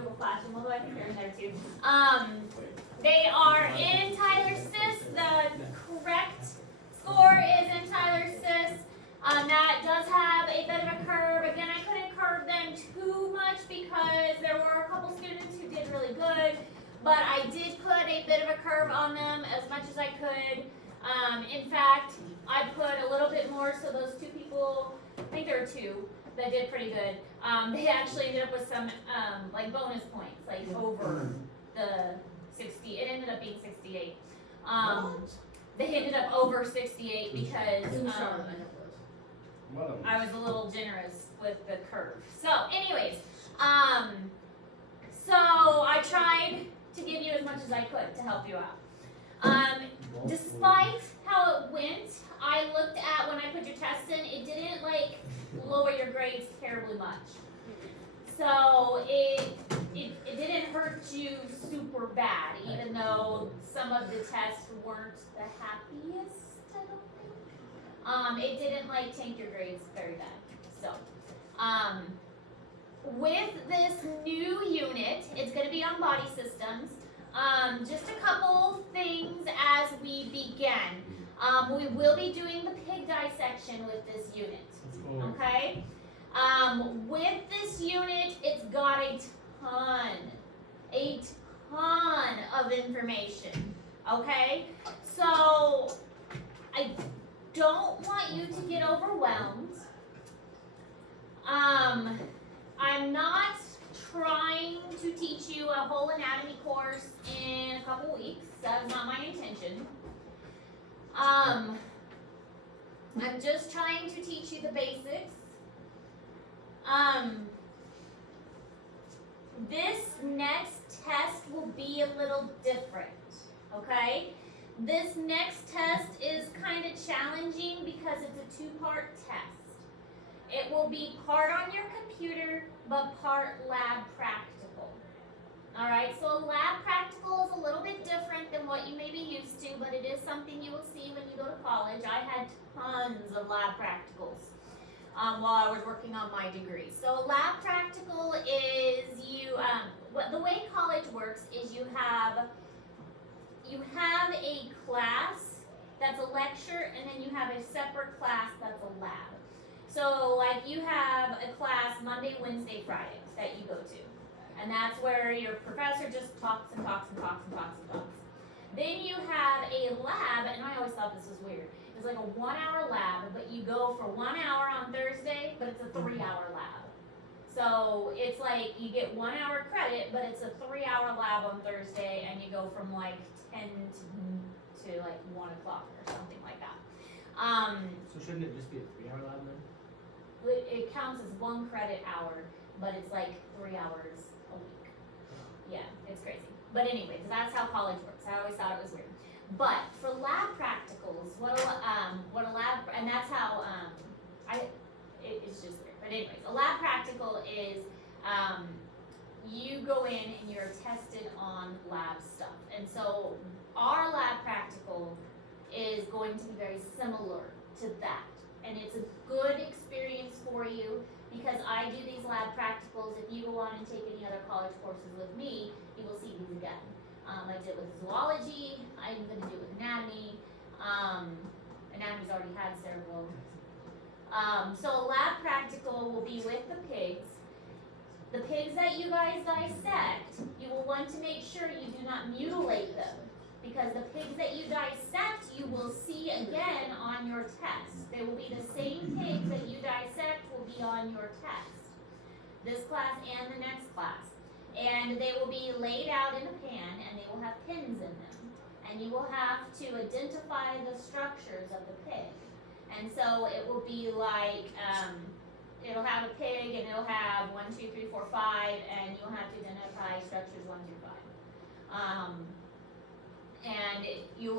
little bit flashing, although I think they're in there too. They are in Tyler Sis. The correct score is in Tyler Sis. That does have a bit of a curve. Again, I couldn't curve them too much because there were a couple students who did really good, but I did put a bit of a curve on them as much as I could. In fact, I put a little bit more, so those two people, I think there were two that did pretty good. They actually ended up with some like bonus points, like over the 60. It ended up being 68. They ended up over 68 because I was a little generous with the curve. So, anyways, so I tried to give you as much as I could to help you out. Despite how it went, I looked at when I put your test in, it didn't like lower your grades terribly much. So it didn't hurt you super bad, even though some of the tests weren't the happiest, I don't think. It didn't like tank your grades very bad. So with this new unit, it's going to be on body systems. Just a couple things as we begin. We will be doing the pig dissection with this unit. Okay? With this unit, it's got a ton of information. Okay? So I don't want you to get overwhelmed. I'm not trying to teach you a whole anatomy course in a couple weeks. That is not my intention. I'm just trying to teach you the basics. This next test will be a little different, okay? This next test is kind of challenging because it's a two-part test. It will be part on your computer, but part lab practical. All right, so a lab practical is a little bit different than what you may be used to, but it is something you will see when you go to college. I had tons of lab practicals while I was working on my degree. So lab practical is the way college works is you have a class that's a lecture, and then you have a separate class that's a lab. So like you have a class Monday, Wednesday, Friday that you go to. And that's where your professor just talks and talks and talks and talks and talks. Then you have a lab, and I always thought this was weird. It's like a 1 hour lab, but you go for 1 hour on Thursday, but it's a 3 hour lab. So it's like you get 1 hour credit, but it's a 3 hour lab on Thursday, and you go from like 10 to like 1 o'clock or something like that. So shouldn't it just be a 3 hour lab then? It counts as 1 credit hour, but it's like 3 hours a week. Yeah, it's crazy. But anyways, that's how college works. I always thought it was weird. But for lab practicals, what a lab, and that's how it's just weird. But anyways, a lab practical is you go in and you're tested on lab stuff. And so our lab practical is going to be very similar to that. And it's a good experience for you because I do these lab practicals. If you go on and take any other college courses with me, you will see these again. I did it with zoology. I'm going to do it with anatomy. Anatomy's already had cerebral. So a lab practical will be with the pigs. The pigs that you guys dissect, you will want to make sure you do not mutilate them, because the pigs that you dissect, you will see again on your test. They will be the same pigs that you dissect will be on your test. This class and the next class. And they will be laid out in a pan, and they will have pins in them. And you will have to identify the structures of the pig. And so it will be like, it'll have a pig, and it'll have 1, 2, 3, 4, 5, and you'll have to identify structures 1 through 5. And you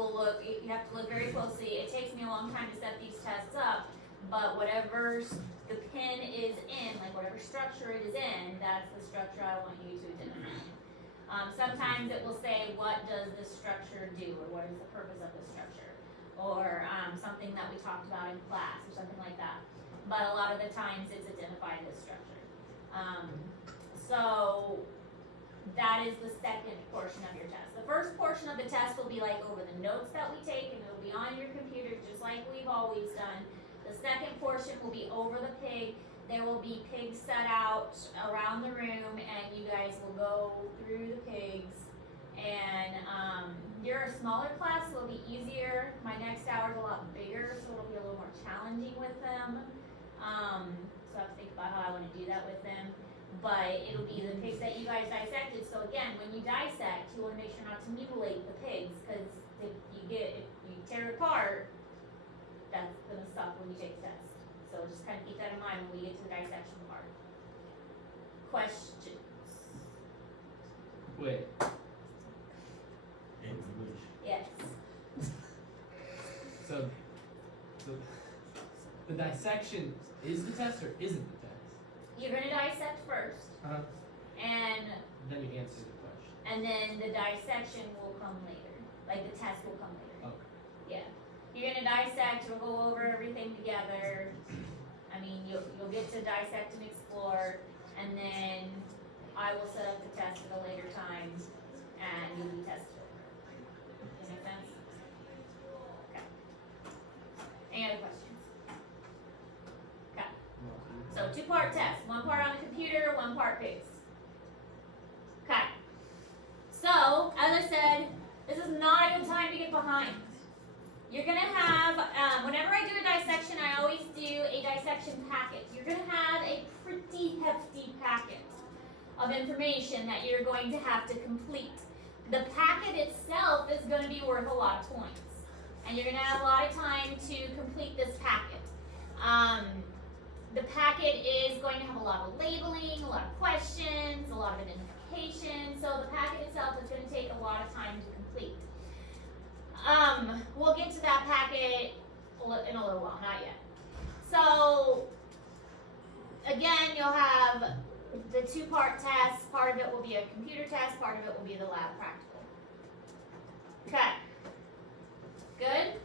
have to look very closely. It takes me a long time to set these tests up, but whatever the pin is in, like whatever structure it is in, that's the structure I want you to identify. Sometimes it will say, what does this structure do, or what is the purpose of this structure, or something that we talked about in class, or something like that. But a lot of the times it's identifying this structure. So that is the second portion of your test. The first portion of the test will be like over the notes that we take, and it'll be on your computer just like we've always done. The second portion will be over the pig. There will be pigs set out around the room, and you guys will go through the pigs. And your smaller class will be easier. My next hour is a lot bigger, so it'll be a little more challenging with them. So I have to think about how I want to do that with them. But it'll be the pigs that you guys dissected. So again, when you dissect, you want to make sure not to mutilate the pigs, because if you tear it apart, that's gonna suck when you take the test. So just kind of keep that in mind when we get to the dissection part. Questions? Wait. Yes. So, the dissection is the test or isn't the test? You're gonna dissect first, and Then you answer the question. then the dissection will come later. Like the test will come later. Okay. Yeah. You're gonna dissect, we'll go over everything together. I mean, you'll get to dissect and explore, and then I will set up the test at a later time, and you'll be tested. Does that make sense? Okay. Any other questions? Okay. So 2-part test, 1 part on the computer, 1 part pigs. Okay. So, as I said, this is not a good time to get behind. You're gonna have, whenever I do a dissection, I always do a dissection packet. You're gonna have a pretty hefty packet of information that you're going to have to complete. The packet itself is gonna be worth a lot of points. And you're gonna have a lot of time to complete this packet. The packet is going to have a lot of labeling, a lot of questions, a lot of identification. So the packet itself is gonna take a lot of time to complete. We'll get to that packet in a little while, not yet. So, again, you'll have the 2-part test. Part of it will be a computer test, part of it will be the lab practical. Okay. Good?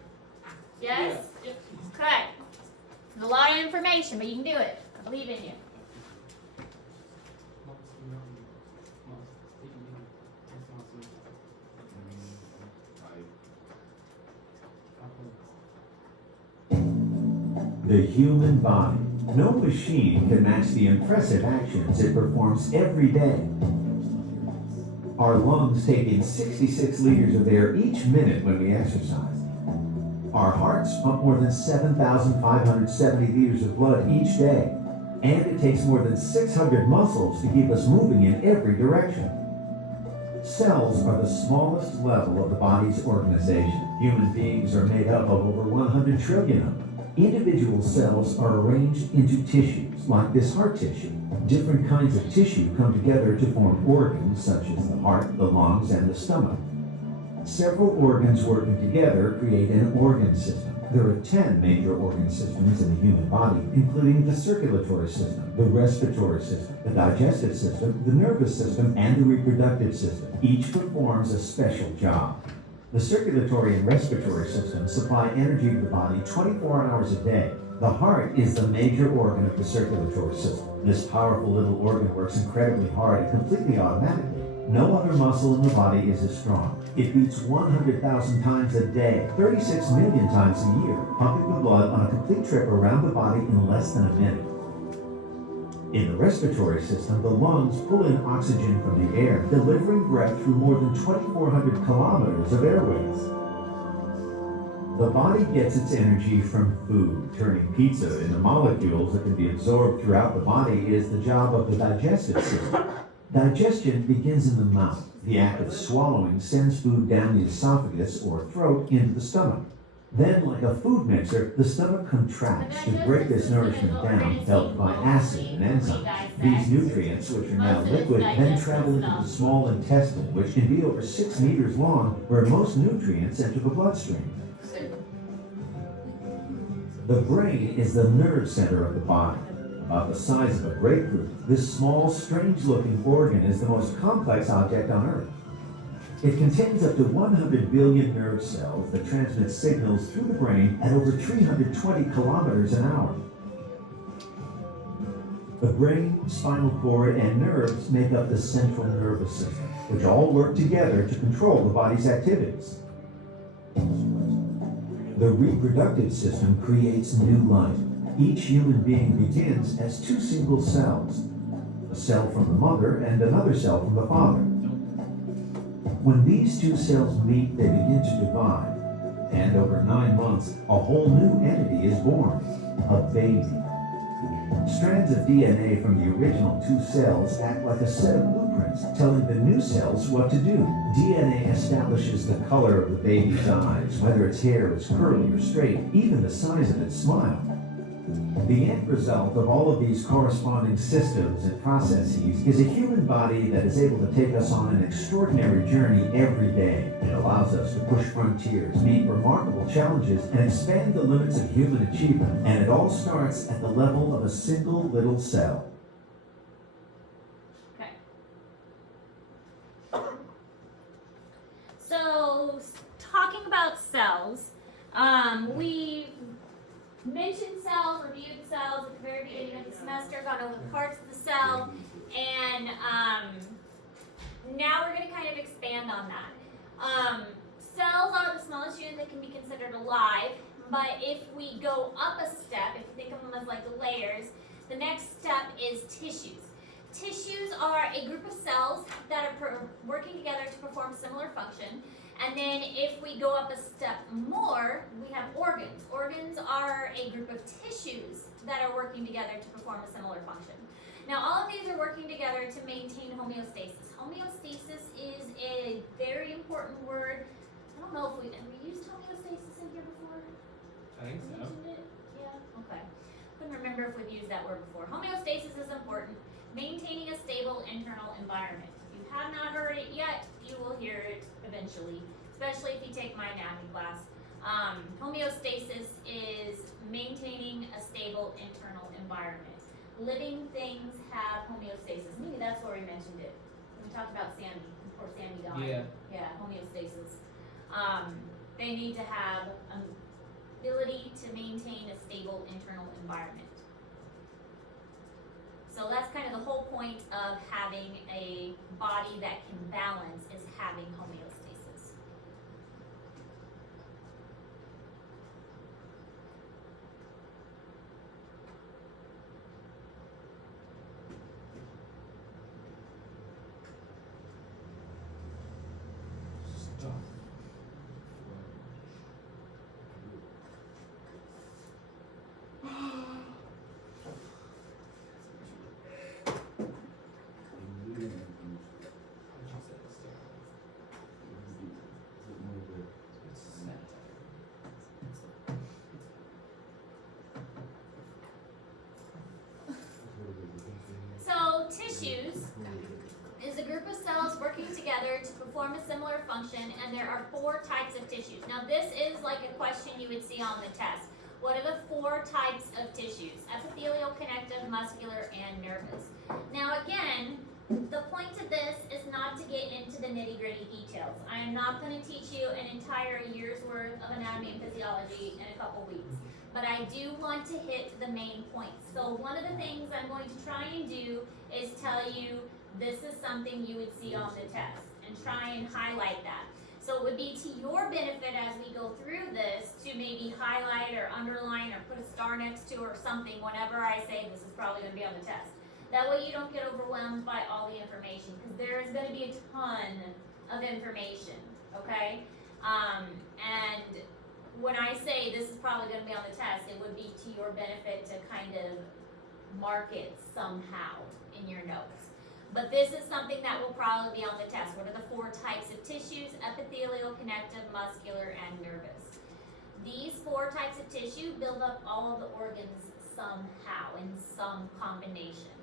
Yes? Yeah. Okay. It's a lot of information, but you can do it. I believe in you. The human body. No machine can match the impressive actions it performs every day. Our lungs take in 66 liters of air each minute when we exercise. Our hearts pump more than 7,570 liters of blood each day. And it takes more than 600 muscles to keep us moving in every direction. Cells are the smallest level of the body's organization. Human beings are made up of over 100 trillion of them. Individual cells are arranged into tissues, like this heart tissue. Different kinds of tissue come together to form organs, such as the heart, the lungs, and the stomach. Several organs working together create an organ system. There are 10 major organ systems in the human body, including the circulatory system, the respiratory system, the digestive system, the nervous system, and the reproductive system. Each performs a special job. The circulatory and respiratory systems supply energy to the body 24 hours a day. The heart is the major organ of the circulatory system. This powerful little organ works incredibly hard and completely automatically. No other muscle in the body is as strong. It beats 100,000 times a day, 36 million times a year, pumping the blood on a complete trip around the body in less than a minute. In the respiratory system, the lungs pull in oxygen from the air, delivering breath through more than 2,400 kilometers of airways. The body gets its energy from food. Turning pizza into molecules that can be absorbed throughout the body is the job of the digestive system. Digestion begins in the mouth. The act of swallowing sends food down the esophagus or throat into the stomach. Then, like a food mixer, the stomach contracts to break this nourishment down, helped by acid and enzymes. These nutrients, which are now liquid, then travel into the small intestine, which can be over 6 meters long, where most nutrients enter the bloodstream. The brain is the nerve center of the body. About the size of a grapefruit, this small, strange-looking organ is the most complex object on Earth. It contains up to 100 billion nerve cells that transmit signals through the brain at over 320 kilometers an hour. The brain, spinal cord, and nerves make up the central nervous system, which all work together to control the body's activities. The reproductive system creates new life. Each human being begins as two single cells, a cell from the mother and another cell from the father. When these two cells meet, they begin to divide, and over 9 months, a whole new entity is born, a baby. Strands of DNA from the original two cells act like a set of blueprints, telling the new cells what to do. DNA establishes the color of the baby's eyes, whether its hair is curly or straight, even the size of its smile. The end result of all of these corresponding systems and processes is a human body that is able to take us on an extraordinary journey every day. It allows us to push frontiers, meet remarkable challenges, and expand the limits of human achievement. And it all starts at the level of a single little cell. Okay. So, talking about cells, we mentioned cells, reviewed cells at the very beginning of the semester, gone over the parts of the cell, and now we're going to kind of expand on that. Cells are the smallest unit that can be considered alive, but if we go up a step, if you think of them as like layers, the next step is tissues. Tissues are a group of cells that are working together to perform similar function. And then if we go up a step more, we have organs. Organs are a group of tissues that are working together to perform a similar function. Now, all of these are working together to maintain homeostasis. Homeostasis is a very important word. I don't know if we used homeostasis in here before. I think We so. mentioned it? Yeah, okay. Couldn't remember if we've used that word before. Homeostasis is important. Maintaining a stable internal environment. If you have not heard it yet, you will hear it eventually, especially if you take my anatomy class. Homeostasis is maintaining a stable internal environment. Living things have homeostasis. Maybe that's where we mentioned it. We talked about Sandy, or Sandy died. Yeah, homeostasis. They need to have an ability to maintain a stable internal environment. So that's kind of the whole point of having a body that can balance, is having homeostasis. Stuff. So tissues is a group of cells working together to perform a similar function, and there are 4 types of tissues. Now this is like a question you would see on the test. What are the 4 types of tissues? Epithelial, connective, muscular, and nervous. Now again, the point of this is not to get into the nitty-gritty details. I am not going to teach you an entire year's worth of anatomy and physiology in a couple weeks, but I do want to hit the main points. So one of the things I'm going to try and do is tell you this is something you would see on the test, and try and highlight that. So it would be to your benefit as we go through this to maybe highlight or underline or put a star next to or something whenever I say this is probably going to be on the test. That way you don't get overwhelmed by all the information, because there is going to be a ton of information, okay? And when I say this is probably going to be on the test, it would be to your benefit to kind of mark it somehow in your notes. But this is something that will probably be on the test. What are the 4 types of tissues? Epithelial, connective, muscular, and nervous. These 4 types of tissue build up all of the organs somehow, in some combination.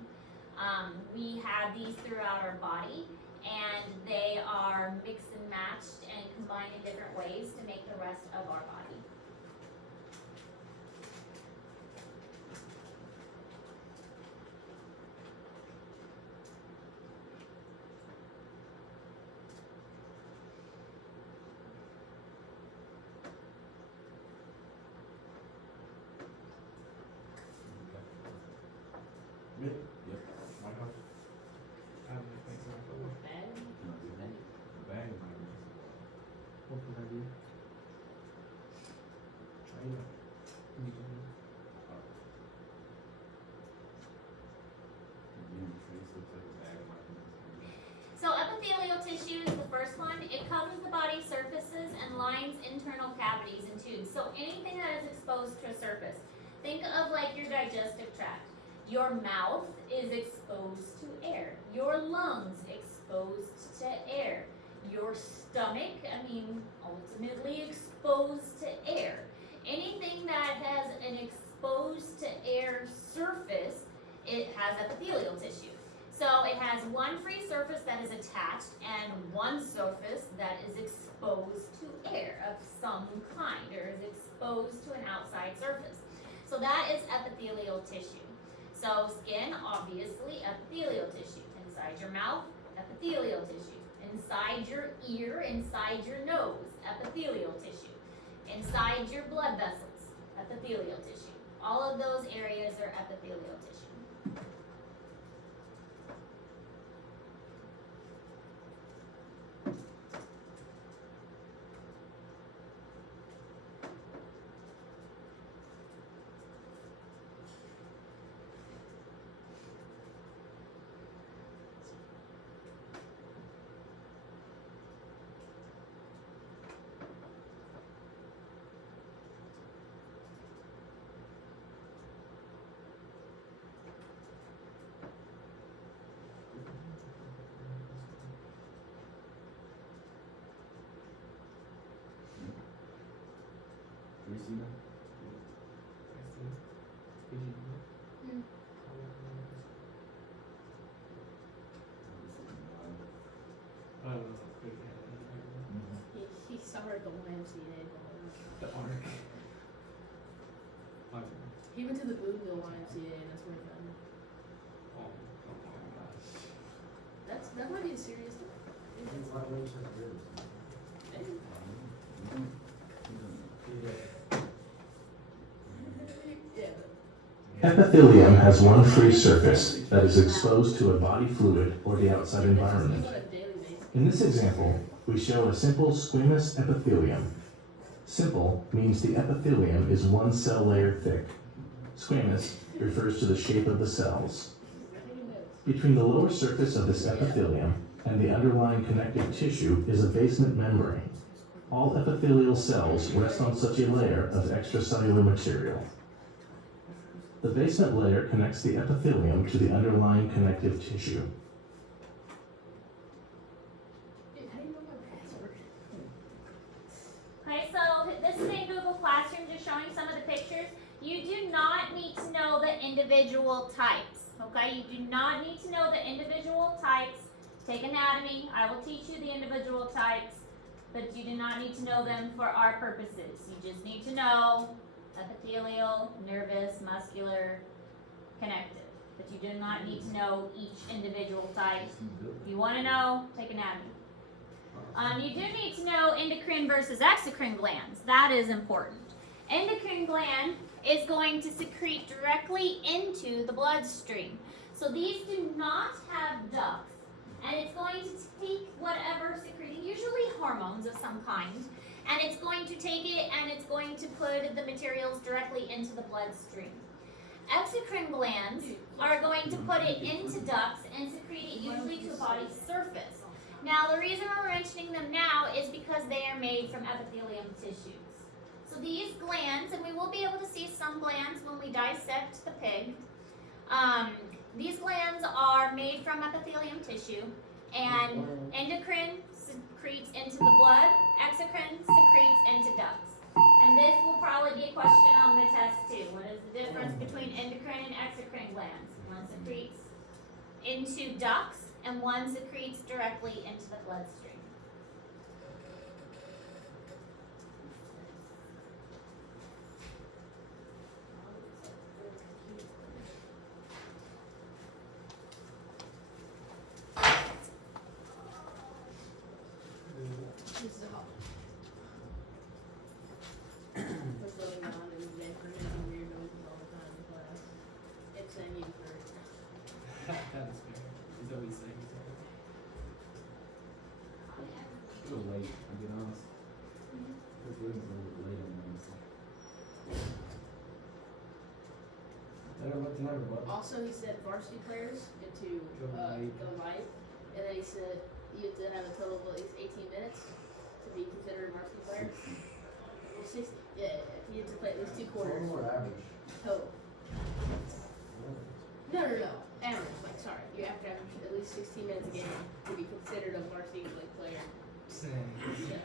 We have these throughout our body, and they are mixed and matched and combined in different ways to make the rest of our body. Really? Yep. White House. I don't think so. Bad. The bag is not good. What can I do? I know. You can do. So epithelial tissue is the first one. It covers the body surfaces and lines internal cavities and tubes. So anything that is exposed to a surface. Think of like your digestive tract. Your mouth is exposed to air. Your lungs exposed to air. Your stomach, ultimately exposed to air. Anything that has an exposed to air surface, it has epithelial tissue. So it has one free surface that is attached and one surface that is exposed to air of some kind or is exposed to an outside surface. So that is epithelial tissue. So skin, obviously, epithelial tissue. Inside your mouth, epithelial tissue. Inside your ear, inside your nose, epithelial tissue. Inside your blood vessels, epithelial tissue. All of those areas are epithelial tissue. I don't know. Big head. He started the YMCA. The arc. Like, He went to the Boonville YMCA and that's where he found it. oh my gosh. That might be a serious thing. Yeah. Epithelium has one free surface that is exposed to a body fluid or the outside environment. On a daily basis. In this example, we show a simple squamous epithelium. Simple means the epithelium is one cell layer thick. Squamous refers to the shape of the cells. Between the lower surface of this epithelium and the underlying connective tissue is a basement membrane. All epithelial cells rest on such a layer of extracellular material. The basement layer connects the epithelium to the underlying connective tissue. Dude, how do you know my password? Okay, so this is in Google Classroom, just showing some of the pictures. You do not need to know the individual types, okay? You do not need to know the individual types. Take anatomy, I will teach you the individual types, but you do not need to know them for our purposes. You just need to know epithelial, nervous, muscular, connective. But you do not need to know each individual type. If you want to know, take anatomy. You do need to know endocrine versus exocrine glands. That is important. Endocrine gland is going to secrete directly into the bloodstream. So these do not have ducts. And it's going to take whatever secreting, usually hormones of some kind, and it's going to take it and it's going to put the materials directly into the bloodstream. Exocrine glands are going to put it into ducts and secrete it usually to a body's surface. Now, the reason we're mentioning them now is because they are made from epithelium tissues. So these glands, and we will be able to see some glands when we dissect the pig. These glands are made from epithelium tissue, and endocrine secretes into the blood, exocrine secretes into ducts. And this will probably be a question on the test too. What is the difference between endocrine and exocrine glands? One secretes into ducts, and one secretes directly into the bloodstream. This is hot. What's going on in Denver? Making weird noises all the time in class. It's saying you for That is fair. Is that what he's saying? It's a little late, I'll be honest. This Williams a little late on Wednesday. Tonight or what? Also, he said varsity players get to Go light. go light, and then he said you have to have a total of at least 18 minutes to be considered a varsity player. 60, yeah, you have to play at least 2 quarters average. total. No, average. Like, sorry, you have to have at least 16 minutes a game to be considered a varsity player. Same. Yeah.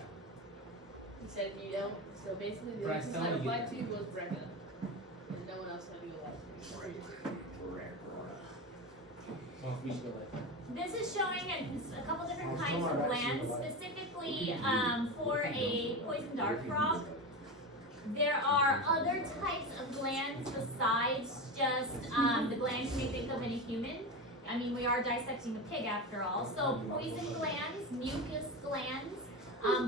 He said if you don't, so basically the only Bryce, person tell I me applied to was Brecca, and no one else had to go light. Well, we should go like that. This is showing a couple different kinds of glands, specifically for a poison dart frog. There are other types of glands besides just the glands you may think of in a human. I mean, we are dissecting a pig after all. So poison glands, mucus glands,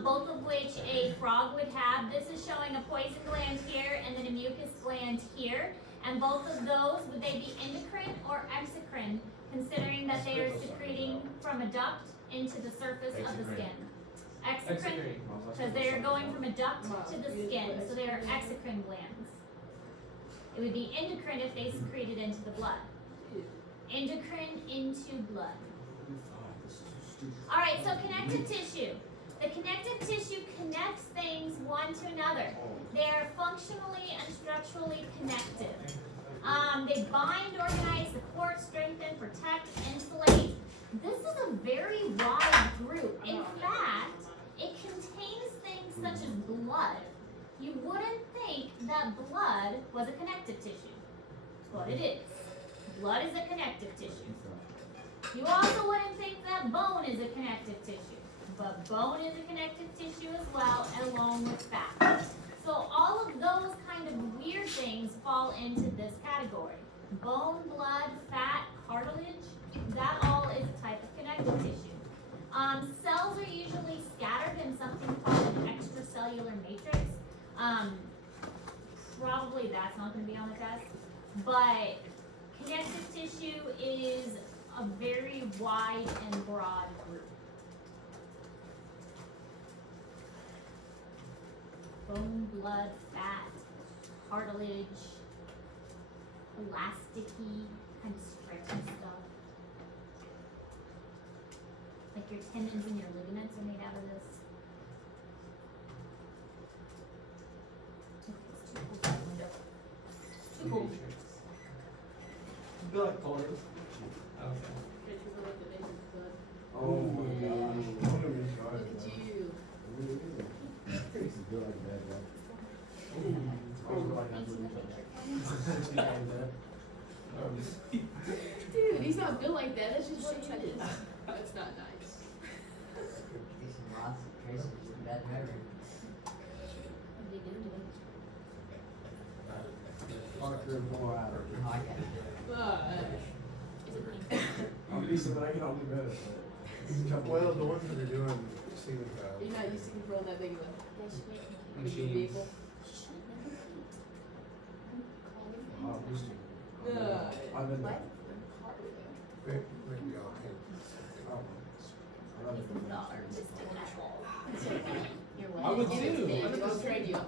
both of which a frog would have. This is showing a poison gland here and then a mucus gland here. And both of those, would they be endocrine or exocrine, considering that they are secreting from a duct into the surface of the skin? Exocrine, because they are going from a duct to the skin, so they are exocrine glands. It would be endocrine if they secreted into the blood. Endocrine into blood. Alright, so connective tissue. The connective tissue connects things one to another. They're functionally and structurally connected. They bind, organize, support, strengthen, protect, insulate. This is a very wide group. In fact, it contains things such as blood. You wouldn't think that blood was a connective tissue, but it is. Blood is a connective tissue. You also wouldn't think that bone is a connective tissue, but bone is a connective tissue as well, along with fat. So all of those kind of weird things fall into this category. Bone, blood, fat, cartilage, that all is a type of connective tissue. Cells are usually scattered in something called an extracellular matrix. Probably that's not going to be on the test, but connective tissue is a very wide and broad group. Bone, blood, fat, cartilage, elasticy, kind of stretchy stuff. Like your tendons and your ligaments are made out of this. It's too cool for the window. Too cool. Feel like colors. Okay. Did you look at the nation's blood? Oh my gosh. Look at you. This is good like that, right? Dude, he's not built like that. That's just what he is. That's not nice. I'm decent, but I can only better. Well, the ones that are doing ceiling tiles. You're not used to controlling that big of a Machines. vehicle. I'm used to it. I've been there. Maybe I'll hit. I love it. He's not artistic at all. I would too. I'll trade you my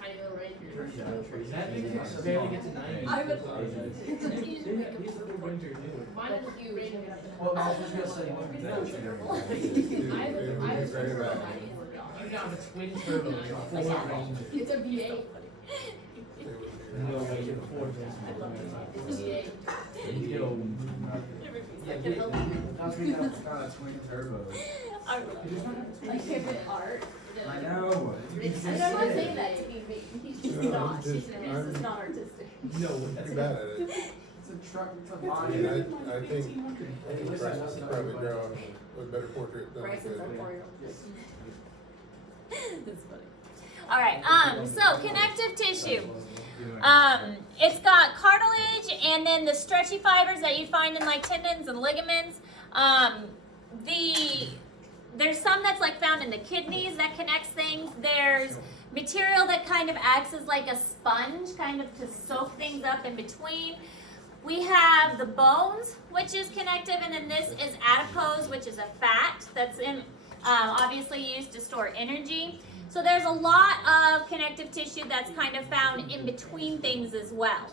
tiny little ranger. That thing barely gets to 90. I would- He's a little winter dude. Mine is a huge. Well, I was just gonna say, I have a Very You got a twin turbo, a 4 Ranger. It's a V8. No way to afford this. It's a V8. Yo. Yeah, that's me, that's got a twin turbo. Like favorite art. I know. You It's, just I'm not said saying it. that to be mean. He's just No, not. I'm He's just- just not artistic. No, Pretty bad at it. It's a truck, it's a I line. mean, I think Hey, listen, Bryce listen, could probably everybody. draw a better portrait than I Bryce is could. a 4-year-old. Yes. That's funny. All right. So connective tissue. It's got cartilage and then the stretchy fibers that you find in like tendons and ligaments. There's some that's like found in the kidneys that connects things. There's material that kind of acts as like a sponge, kind of to soak things up in between. We have the bones, which is connective, and then this is adipose, which is a fat that's in obviously used to store energy. So there's a lot of connective tissue that's kind of found in between things as well.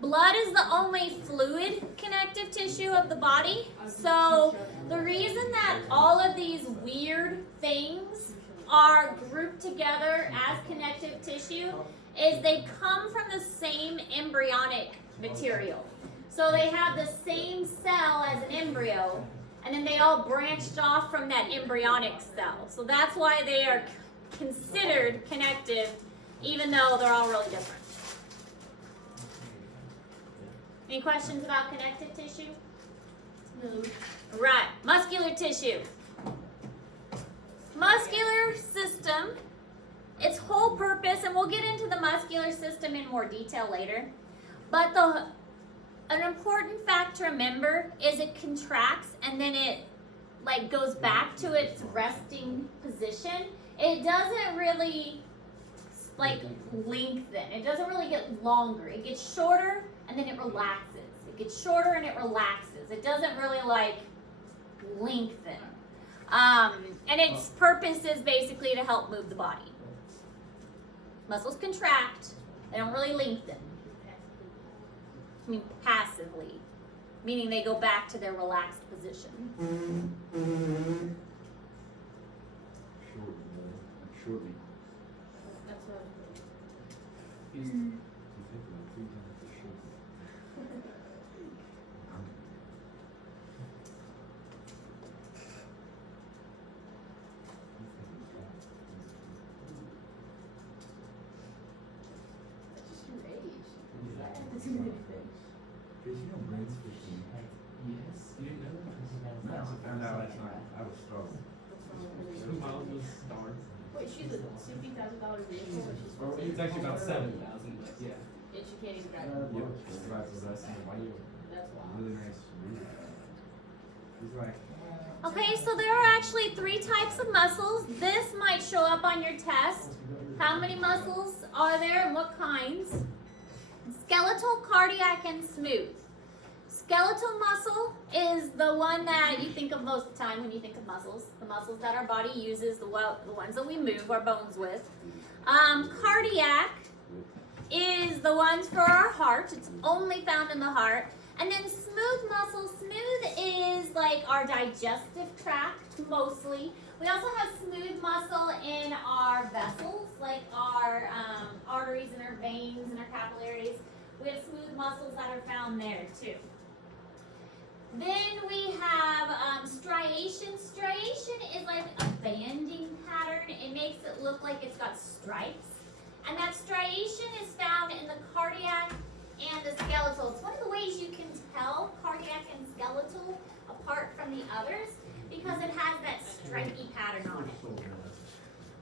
Blood is the only fluid connective tissue of the body. So the reason that all of these weird things are grouped together as connective tissue is they come from the same embryonic material. So they have the same cell as an embryo, and then they all branched off from that embryonic cell. So that's why they are considered connective, even though they're all really different. Any questions about connective tissue? No. Right, muscular tissue. Muscular system, its whole purpose, and we'll get into the muscular system in more detail later, but an important fact to remember is it contracts and then it like goes back to its resting position. It doesn't really like lengthen. It doesn't really get longer. It gets shorter and then it relaxes. It gets shorter and it relaxes. It doesn't really like lengthen. And its purpose is basically to help move the body. Muscles contract. They don't really lengthen. I mean passively, meaning they go back to their relaxed position. Shortly. That's what You take about 3 times the shortly. that's just your age. Because you know brains 15. Yes, you didn't know that? No, I found out last night. I was struggling. Two miles was stars. Wait, she's a $60,000 vehicle, but she's Or it's actually about 7,000, but yeah. and she can't even drive. Yep, she drives us in the white. That's wild. Really nice. He's like, Okay, so there are actually 3 types of muscles. This might show up on your test. How many muscles are there and what kinds? Skeletal, cardiac, and smooth. Skeletal muscle is the one that you think of most of the time when you think of muscles. The muscles that our body uses, the ones that we move our bones with. Cardiac is the ones for our heart. It's only found in the heart. And then smooth muscle. Smooth is like our digestive tract, mostly. We also have smooth muscle in our vessels, like our arteries and our veins and our capillaries. We have smooth muscles that are found there too. Then we have striation. Striation is like a banding pattern. It makes it look like it's got stripes. And that striation is found in the cardiac and the skeletal. It's one of the ways you can tell cardiac and skeletal apart from the others because it has that stripy pattern on it.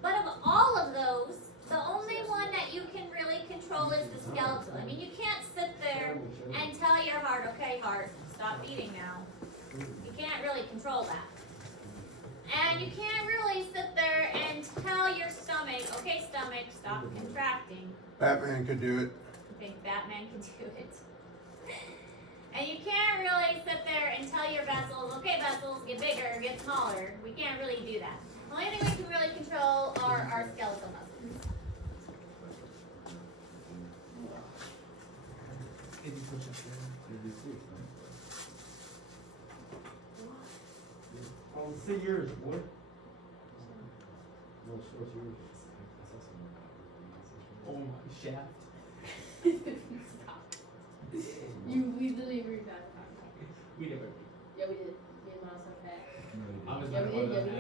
But of all of those, the only one that you can really control is the skeletal. I mean, you can't sit there and tell your heart, okay, heart, stop beating now. You can't really control that. And you can't really sit there and tell your stomach, okay, stomach, stop contracting. Batman could do it. I think Batman can do it. And you can't really sit there and tell your vessels, okay, vessels, get bigger, get smaller. We can't really do that. The only thing we can really control are our skeletal muscles. If you push up there. Oh, see yours, boy. What's yours? Oh my shaft. Stop. We literally agreed that. We never. Yeah, we did. Me and Miles have that. I was Yeah, never we one did, of yeah,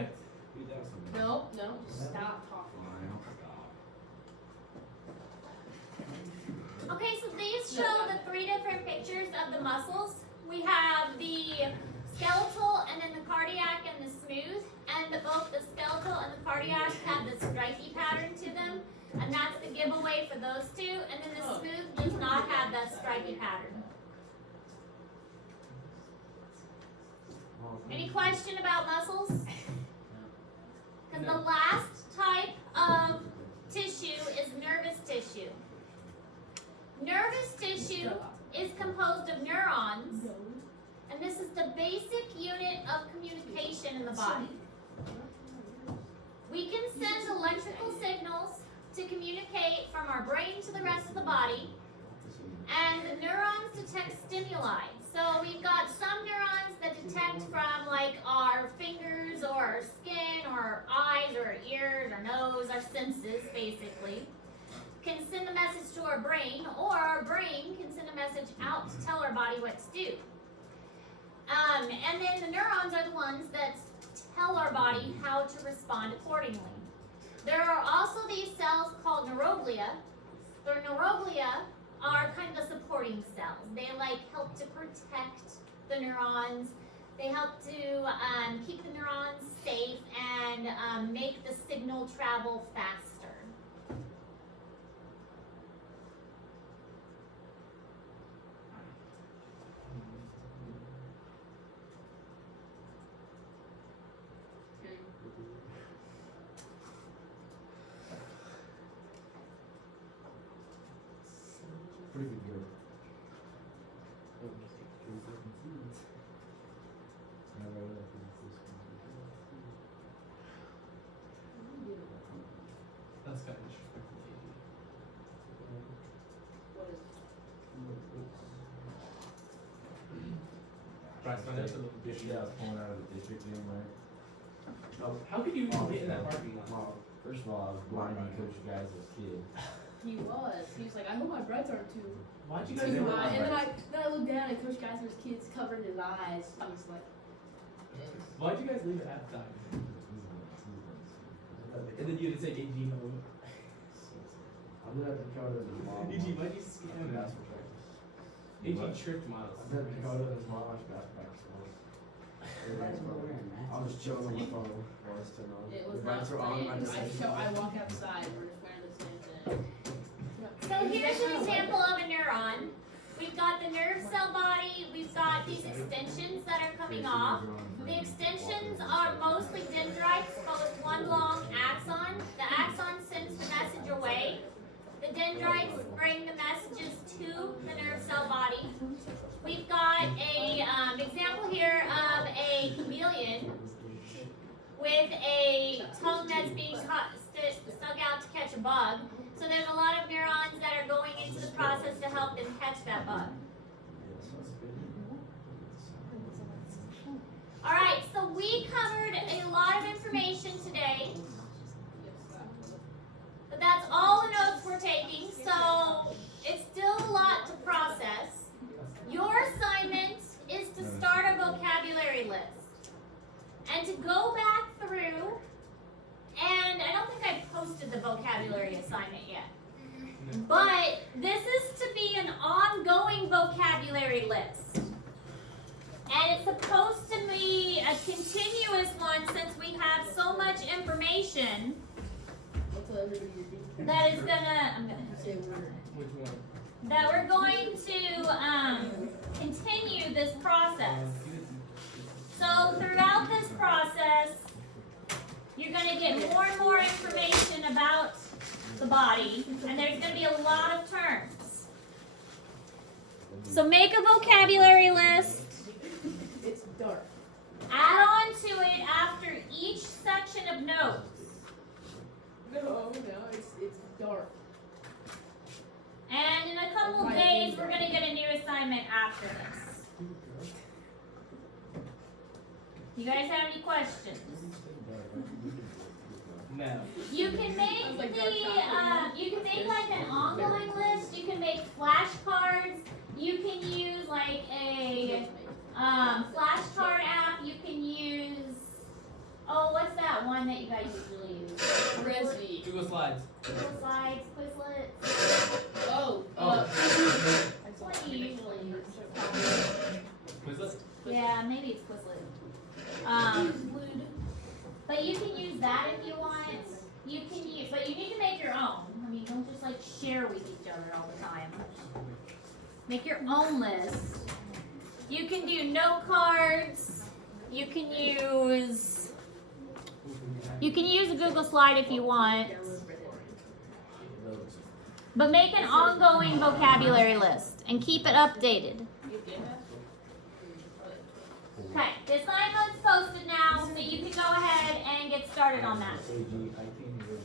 we them. did. No, just stop talking. Okay, so these show the 3 different pictures of the muscles. We have the skeletal and then the cardiac and the smooth. And both the skeletal and the cardiac have the stripy pattern to them. And that's the giveaway for those two. And then the smooth does not have that stripy pattern. Any question about muscles? Because the last type of tissue is nervous tissue. Nervous tissue is composed of neurons, and this is the basic unit of communication in the body. We can send electrical signals to communicate from our brain to the rest of the body, and the neurons detect stimuli. So we've got some neurons that detect from like our fingers or our skin or our eyes or our ears, our nose, our senses basically, can send a message to our brain, or our brain can send a message out to tell our body what to do. And then the neurons are the ones that tell our body how to respond accordingly. There are also these cells called neuroglia. The neuroglia are kind of the supporting cells. They like help to protect the neurons. They help to keep the neurons safe and make the signal travel faster. Pretty good girl. That's kind of disrespectful. Bryce, my next little Bitch, yeah, I was pulling out of the district gym, right? How could you even get in that parking lot? Well, first of all, I was blinding coach guys as a kid. He was. He was like, I hope my brother are too. Why'd you He guys said do they were that? And then I looked down and Coach Geisler's kids covered his eyes. He was like, Why'd you guys leave at halftime? And then you had to take AG home. I'm gonna have to go to his mom. AG, why'd you scam him? Basketball practice. AG tricked Miles. I'm gonna have to go to his mom watch basketball practice. I'll just chill on my phone while it's turned on. it was The not lights are on, planned. I I walk outside, we're just wearing the same thing. So here's an example of a neuron. We've got the nerve cell body, we've got these extensions that are coming off. The extensions are mostly dendrites, but with one long axon. The axon sends the message away. The dendrites bring the messages to the nerve cell body. We've got a example here of a chameleon with a tongue that's being stuck out to catch a bug. So there's a lot of neurons that are going into the process to help them catch that bug. All right, so we covered a lot of information today, but that's all the notes we're taking, so it's still a lot to process. Your assignment is to start a vocabulary list and to go back through, and I don't think I posted the vocabulary assignment yet, but this is to be an ongoing vocabulary list. And it's supposed to be a continuous one since we have so much information I'll tell everybody your deep. that is I'm gonna Say a word. Which one? that we're going to continue this process. So throughout this process, you're going to get more and more information about the body, and there's going to be a lot of terms. So make a vocabulary list, It's dark. add on to it after each section of notes. No, it's dark. And in a couple of days, we're going to get a new assignment after this. You guys have any questions? No. You can make you can make like an ongoing list. You can make flashcards. You can use like a flashcard app. You can use what's that one that you guys usually use? Resi. Google Slides. Google Slides, Quizlet. Oh. That's what you usually use. Quizlet? Yeah, maybe it's Quizlet. But you can use that if you want. You can use, but you need to make your own. I mean, don't just like share with each other all the time. Make your own list. You can do note cards. You can use a Google Slide if you want. But make an ongoing vocabulary list and keep it updated. You get that? Okay, the assignment's posted now, so you can go ahead and get started on that. AG, I can't even